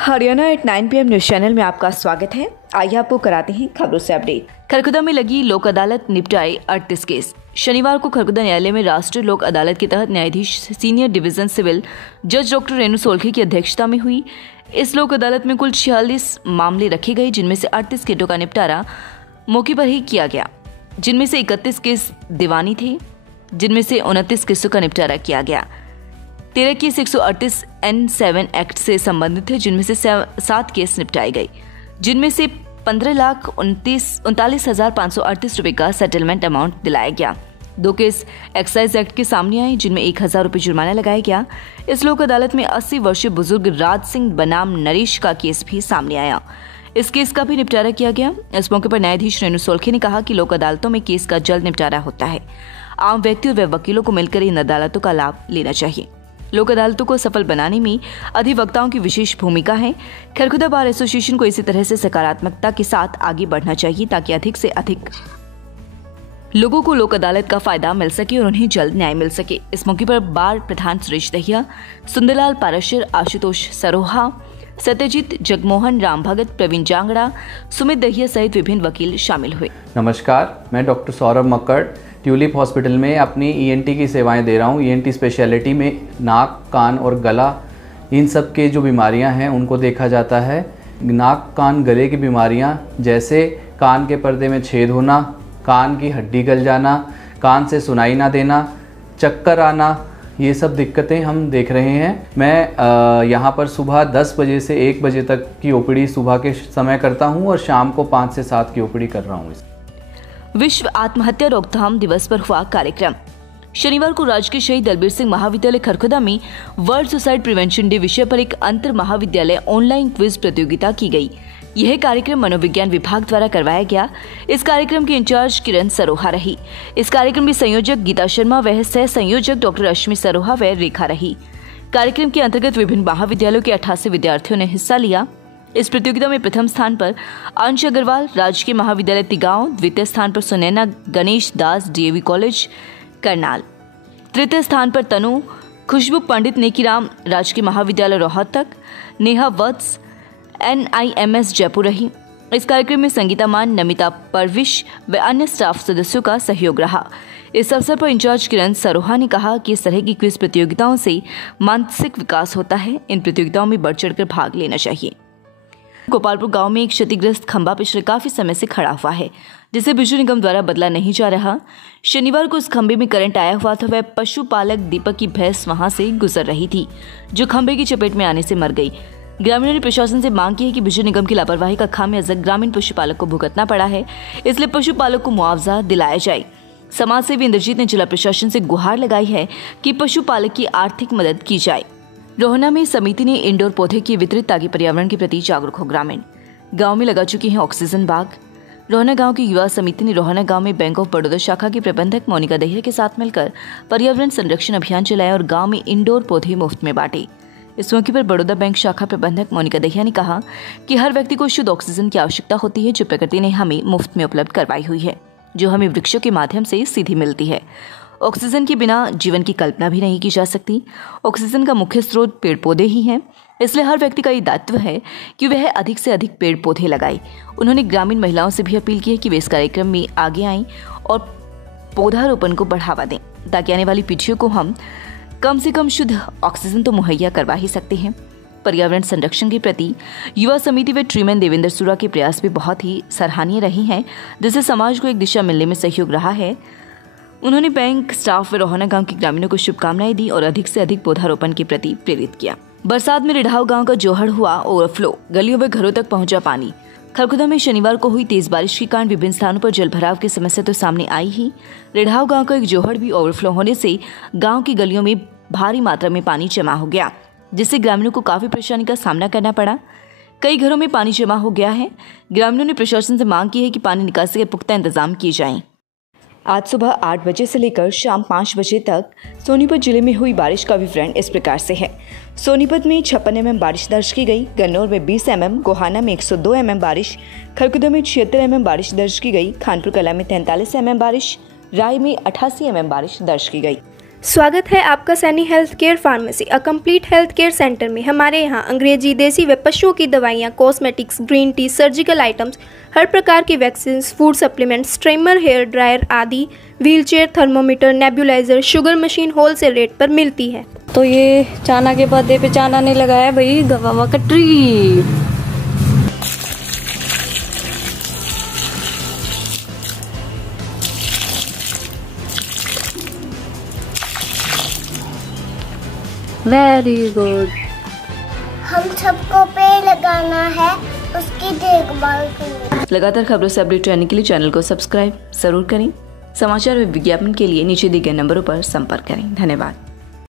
Haryana at 9 PM news channel में आपका स्वागत है। आइए आपको कराते हैं खबरों से अपडेट। खरखुदा में लगी लोक अदालत निपटाए 38 केस। शनिवार को खरखुदा न्यायालय में राष्ट्रीय लोक अदालत के तहत न्यायाधीश सीनियर डिवीजन सिविल जज डॉक्टर रेणु सोलखी की अध्यक्षता में हुई। इस लोक अदालत में कुल 46 मामले रखे गए, जिनमें से 38 केसों का निपटारा मौके पर ही किया गया, जिनमें से 31 केस दीवानी थे, जिनमें से 29 केसों का निपटारा किया गया। 13 केस 138 N7 एक्ट से संबंधित थे, जिनमें से 7 केस निपटाए गए, जिनमें से 15,39,538 रुपए का सेटलमेंट अमाउंट दिलाया गया। 2 केस एक्साइज एक्ट के सामने आए, जिनमें 1,000 रुपए जुर्माना लगाया गया। इस लोक अदालत में 80 वर्षीय बुजुर्ग राज सिंह बनाम नरेश का केस भी सामने आया। इस केस का भी निपटारा किया गया। इस मौके पर न्यायाधीश रेणु सोलखी ने कहा कि लोक अदालतों में केस का जल्द निपटारा होता है। आम व्यक्तियों व वकीलों को मिलकर इन अदालतों का लाभ लेना चाहिए। लोक अदालतों को सफल बनाने में अधिवक्ताओं की विशेष भूमिका है। खरखुदा बार एसोसिएशन को इसी तरह से सकारात्मकता के साथ आगे बढ़ना चाहिए, ताकि अधिक से अधिक लोगों को लोक अदालत का फायदा मिल सके और उन्हें जल्द न्याय मिल सके। इस मौके पर बार प्रधान सुरेश दहिया, सुंदरलाल पाराशर, आशुतोष सरोहा, सत्यजीत जगमोहन, राम भगत, प्रवीण जांगड़ा, सुमित दहिया सहित विभिन्न वकील शामिल हुए। नमस्कार, मैं doctor Saurabh Makkar tulip hospital में अपनी ENT की सेवाएं दे रहा हूं। ENT स्पेशलिटी में नाक, कान और गला, इन सब के जो बीमारियां हैं उनको देखा जाता है। नाक, कान, गले की बीमारियां जैसे कान के पर्दे में छेद होना, कान की हड्डी गल जाना, कान से सुनाई ना देना, चक्कर आना, ये सब दिक्कतें हम देख रहे हैं। मैं यहाँ पर सुबह 10 बजे से 1 बजे तक की OPD सुबह के समय करता हूँ और शाम को 5 से 7 की OPD कर रहा हूँ। विश्व आत्महत्या रोकथाम दिवस पर हुआ कार्यक्रम। शनिवार को राजकीय शहीद दलबीर सिंह महाविद्यालय खरखुदा में वर्ल्ड सुसाइड प्रिवेंशन डे विषय पर एक अंतर महाविद्यालय ऑनलाइन क्विज प्रतियोगिता की गई। यह कार्यक्रम मनोविज्ञान विभाग द्वारा करवाया गया। इस कार्यक्रम की इंचार्ज किरण सरोहा रही। इस कार्यक्रम की संयोजक गीता शर्मा व सह संयोजक डॉक्टर अश्मी सरोहा व रेखा रही। कार्यक्रम के अंतर्गत विभिन्न महाविद्यालयों के 88 विद्यार्थियों ने हिस्सा लिया। इस प्रतियोगिता में प्रथम स्थान पर अंश अग्रवाल, राजकीय महाविद्यालय तिगांव, द्वितीय स्थान पर सुनैना गणेश दास, DAV कॉलेज करनाल, तृतीय स्थान पर तनु, खुशबू पंडित नेकीराम, राजकीय महाविद्यालय रोहतक, नेहा वत्स, NIMS जयपुर रही। इस कार्यक्रम में संगीता मान, नमिता परविश व अन्य स्टाफ सदस्यों का सहयोग रहा। इस अवसर पर इंचार्ज किरण सरोहा ने कहा कि इस तरह की क्विज प्रतियोगिताओं से मानसिक विकास होता है। इन प्रतियोगिताओं में बढ़ चढ़कर भाग लेना चाहिए। गोपालपुर गांव में एक क्षतिग्रस्त खंभा पिछले काफी समय से खड़ा हुआ है, जिसे बिजली निगम द्वारा बदला नहीं जा रहा। शनिवार को इस खंभे में करंट आया हुआ था। वह पशुपालक दीपक की भैंस वहां से गुजर रही थी, जो खंभे की चपेट में आने से मर गई। ग्रामीणों ने प्रशासन से मांग की है कि बिजली निगम की लापरवाही का खामियाजा ग्रामीण पशुपालक को भुगतना पड़ा है, इसलिए पशुपालक को मुआवजा दिलाया जाए। समाज सेवी इंद्रजीत ने जिला प्रशासन से गुहार लगाई है कि पशुपालक की आर्थिक मदद की जाए। रोहना में समिति ने इंडोर पौधे किए वितरित, ताकि पर्यावरण के प्रति जागरूक हो ग्रामीण। गांव में लगा चुकी हैं ऑक्सीजन बाग। रोहना गांव की युवा समिति ने रोहना गांव में बैंक ऑफ बड़ौदा शाखा की प्रबंधक मोनिका दहिया के साथ मिलकर पर्यावरण संरक्षण अभियान चलाया और गांव में इंडोर पौधे मुफ्त में बांटे। इस मौके पर बड़ौदा बैंक शाखा प्रबंधक मोनिका दहिया ने कहा कि हर व्यक्ति को शुद्ध ऑक्सीजन की आवश्यकता होती है, जो प्रकृति ने हमें मुफ्त में उपलब्ध करवाई हुई है, जो हमें वृक्षों के माध्यम से सीधी मिलती है। ऑक्सीजन के बिना जीवन की कल्पना भी नहीं की जा सकती। ऑक्सीजन का मुख्य स्रोत पेड़ पौधे ही हैं, इसलिए हर व्यक्ति का ये दायित्व है कि वह अधिक से अधिक पेड़ पौधे लगाए। उन्होंने ग्रामीण महिलाओं से भी अपील की है कि वे इस कार्यक्रम में आगे आएं और पौधारोपण को बढ़ावा दें, ताकि आने वाली पीढ़ियों को हम कम से कम शुद्ध ऑक्सीजन तो मुहैया करवा ही सकते हैं। पर्यावरण संरक्षण के प्रति युवा समिति व ट्रीमैन देवेंद्र सुरा के प्रयास भी बहुत ही सराहनीय रहे हैं, जिससे समाज को एक दिशा मिलने में सहयोग रहा है। उन्होंने बैंक स्टाफ व रोहना गांव के ग्रामीणों को शुभकामनाएं दी और अधिक से अधिक पौधारोपण के प्रति प्रेरित किया। बरसात में रिढ़ाव गांव का जोहड़ हुआ ओवरफ्लो, गलियों व घरों तक पहुंचा पानी। खरखुदा में शनिवार को हुई तेज बारिश के कारण विभिन्न स्थानों पर जलभराव की समस्या तो सामने आई ही, रिढ़ाव गांव का एक जोहड़ भी ओवरफ्लो होने से गांव की गलियों में भारी मात्रा में पानी जमा हो गया, जिससे ग्रामीणों को काफी परेशानी का सामना करना पड़ा। कई घरों में पानी जमा हो गया है। ग्रामीणों ने प्रशासन से मांग की है कि पानी निकासी के पुख्ता इंतजाम किए जाएं। आज सुबह 8 बजे से लेकर शाम 5 बजे तक सोनीपत जिले में हुई बारिश का विवरण इस प्रकार से है। सोनीपत में 56 mm बारिश दर्ज की गई, गन्नौर में 20 mm, गोहाना में 102 mm बारिश, खरखुदा में 76 mm बारिश दर्ज की गई, खानपुर कला में 43 mm बारिश, राय में 88 mm बारिश दर्ज की गई। स्वागत है आपका Saini health care pharmacy, a complete health care centre में। हमारे यहाँ अंग्रेजी, देसी व पशुओं की दवाइयाँ, cosmetics, green tea, surgical items, हर प्रकार की vaccine, food supplements, trimmer, hair dryer आदि, wheelchair, thermometer, nebuliser, sugar machine wholesale rate पर मिलती है। तो ये चाना के पौधे पे चाना नहीं लगाया भाई, गवावा कटरी। Very good. हम सबको पेड़ लगाना है, उसकी देखभाल करनी। लगातार खबरों से अपडेट रहने के लिए चैनल को सब्सक्राइब जरूर करें। समाचार व विज्ञापन के लिए नीचे दिए गए नंबरों पर संपर्क करें। धन्यवाद।